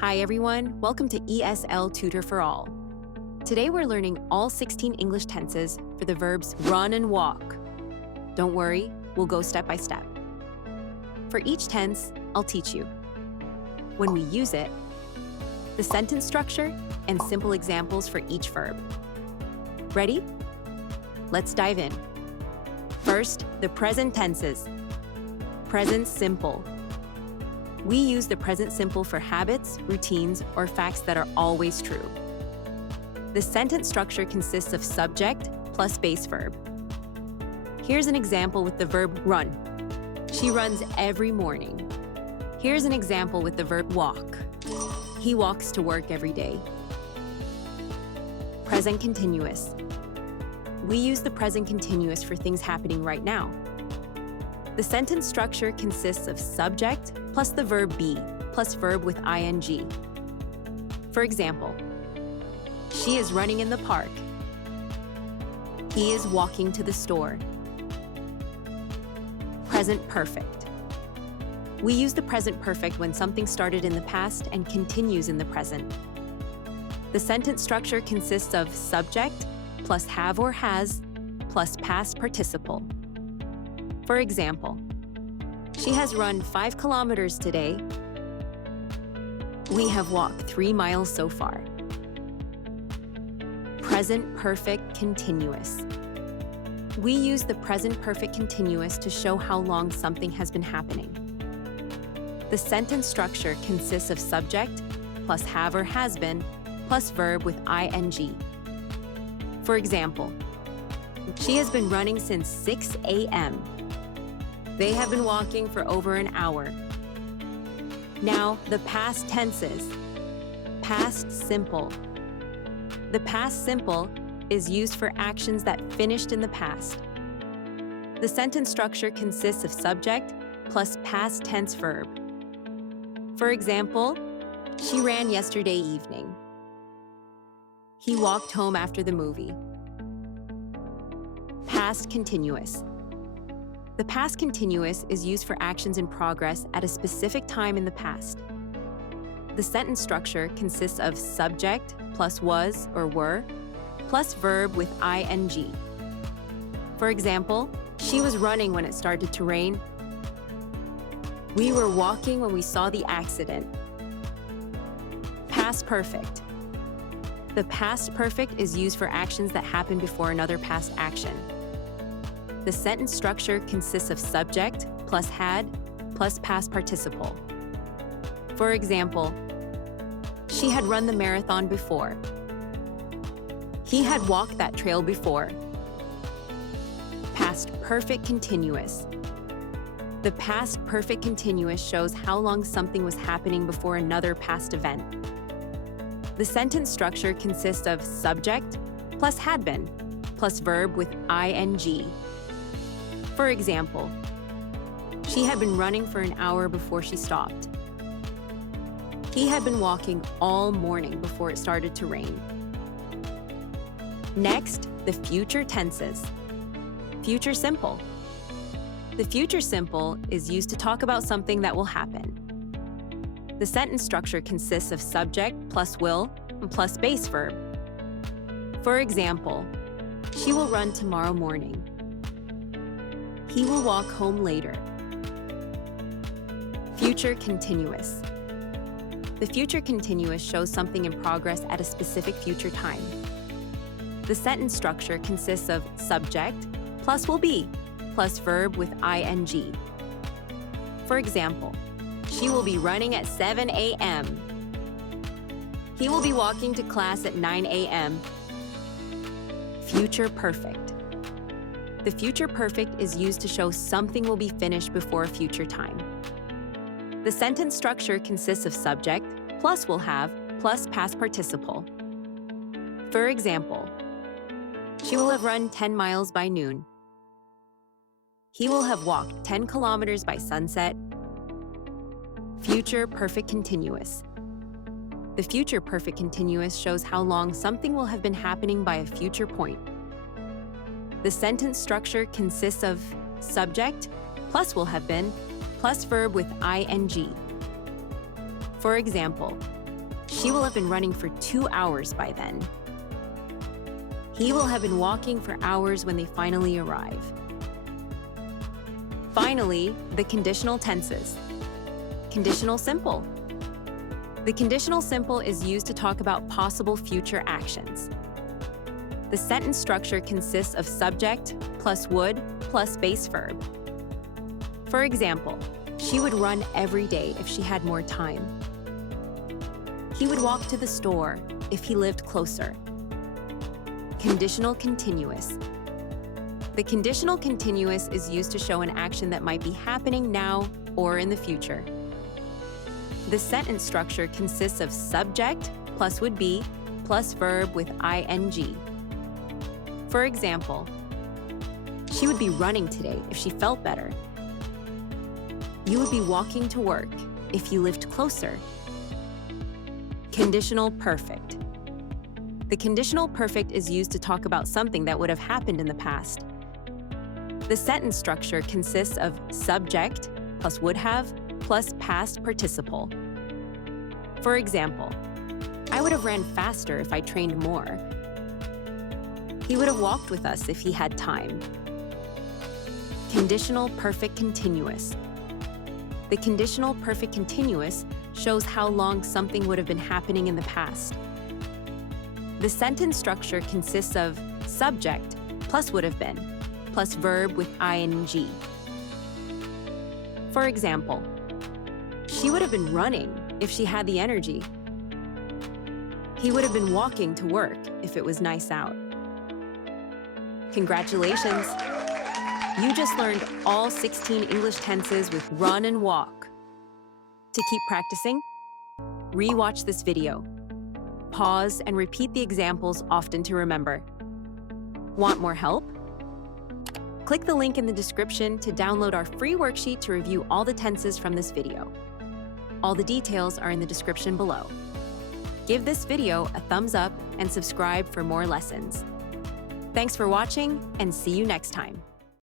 Hi everyone, welcome to ESL Tutor for All. Today we're learning all 16 English tenses for the verbs run and walk. Don't worry, we'll go step by step. For each tense, I'll teach you when we use it, the sentence structure, and simple examples for each verb. Ready? Let's dive in. First, the present tenses. Present simple. We use the present simple for habits, routines, or facts that are always true. The sentence structure consists of subject plus base verb. Here's an example with the verb run. She runs every morning. Here's an example with the verb walk. He walks to work every day. Present continuous. We use the present continuous for things happening right now. The sentence structure consists of subject plus the verb be plus verb with ing. For example, she is running in the park. He is walking to the store. Present perfect. We use the present perfect when something started in the past and continues in the present. The sentence structure consists of subject plus have or has plus past participle. For example, she has run 5 kilometers today. We have walked 3 miles so far. Present perfect continuous. We use the present perfect continuous to show how long something has been happening. The sentence structure consists of subject plus have or has been plus verb with ing. For example, she has been running since 6 a.m. They have been walking for over an hour. Now, the past tenses. Past simple. The past simple is used for actions that finished in the past. The sentence structure consists of subject plus past tense verb. For example, she ran yesterday evening. He walked home after the movie. Past continuous. The past continuous is used for actions in progress at a specific time in the past. The sentence structure consists of subject plus was or were plus verb with ing. For example, she was running when it started to rain. We were walking when we saw the accident. Past perfect. The past perfect is used for actions that happen before another past action. The sentence structure consists of subject plus had plus past participle. For example, she had run the marathon before. He had walked that trail before. Past perfect continuous. The past perfect continuous shows how long something was happening before another past event. The sentence structure consists of subject plus had been plus verb with ing. For example, she had been running for an hour before she stopped. He had been walking all morning before it started to rain. Next, the future tenses. Future simple. The future simple is used to talk about something that will happen. The sentence structure consists of subject plus will plus base verb. For example, she will run tomorrow morning. He will walk home later. Future continuous. The future continuous shows something in progress at a specific future time. The sentence structure consists of subject plus will be plus verb with ing. For example, she will be running at 7 a.m. He will be walking to class at 9 a.m. Future perfect. The future perfect is used to show something will be finished before a future time. The sentence structure consists of subject plus will have plus past participle. For example, she will have run 10 miles by noon. He will have walked 10 kilometers by sunset. Future perfect continuous. The future perfect continuous shows how long something will have been happening by a future point. The sentence structure consists of subject plus will have been plus verb with ing. For example, She will have been running for 2 hours by then. He will have been walking for hours when they finally arrive. Finally, the conditional tenses. Conditional simple. The conditional simple is used to talk about possible future actions. The sentence structure consists of subject plus would plus base verb. For example, she would run every day if she had more time. He would walk to the store if he lived closer. Conditional continuous. The conditional continuous is used to show an action that might be happening now or in the future. The sentence structure consists of subject plus would be plus verb with ing. For example, she would be running today if she felt better. You would be walking to work if you lived closer. Conditional perfect. The conditional perfect is used to talk about something that would have happened in the past. The sentence structure consists of subject plus would have plus past participle. For example, I would have ran faster if I trained more. He would have walked with us if he had time. Conditional perfect continuous. The conditional perfect continuous shows how long something would have been happening in the past. The sentence structure consists of subject plus would have been plus verb with ing. For example, she would have been running if she had the energy. He would have been walking to work if it was nice out. Congratulations! You just learned all 16 English tenses with run and walk. To keep practicing, re-watch this video. Pause and repeat the examples often to remember. Want more help? Click the link in the description to download our free worksheet to review all the tenses from this video. All the details are in the description below. Give this video a thumbs up and subscribe for more lessons. Thanks for watching, and see you next time.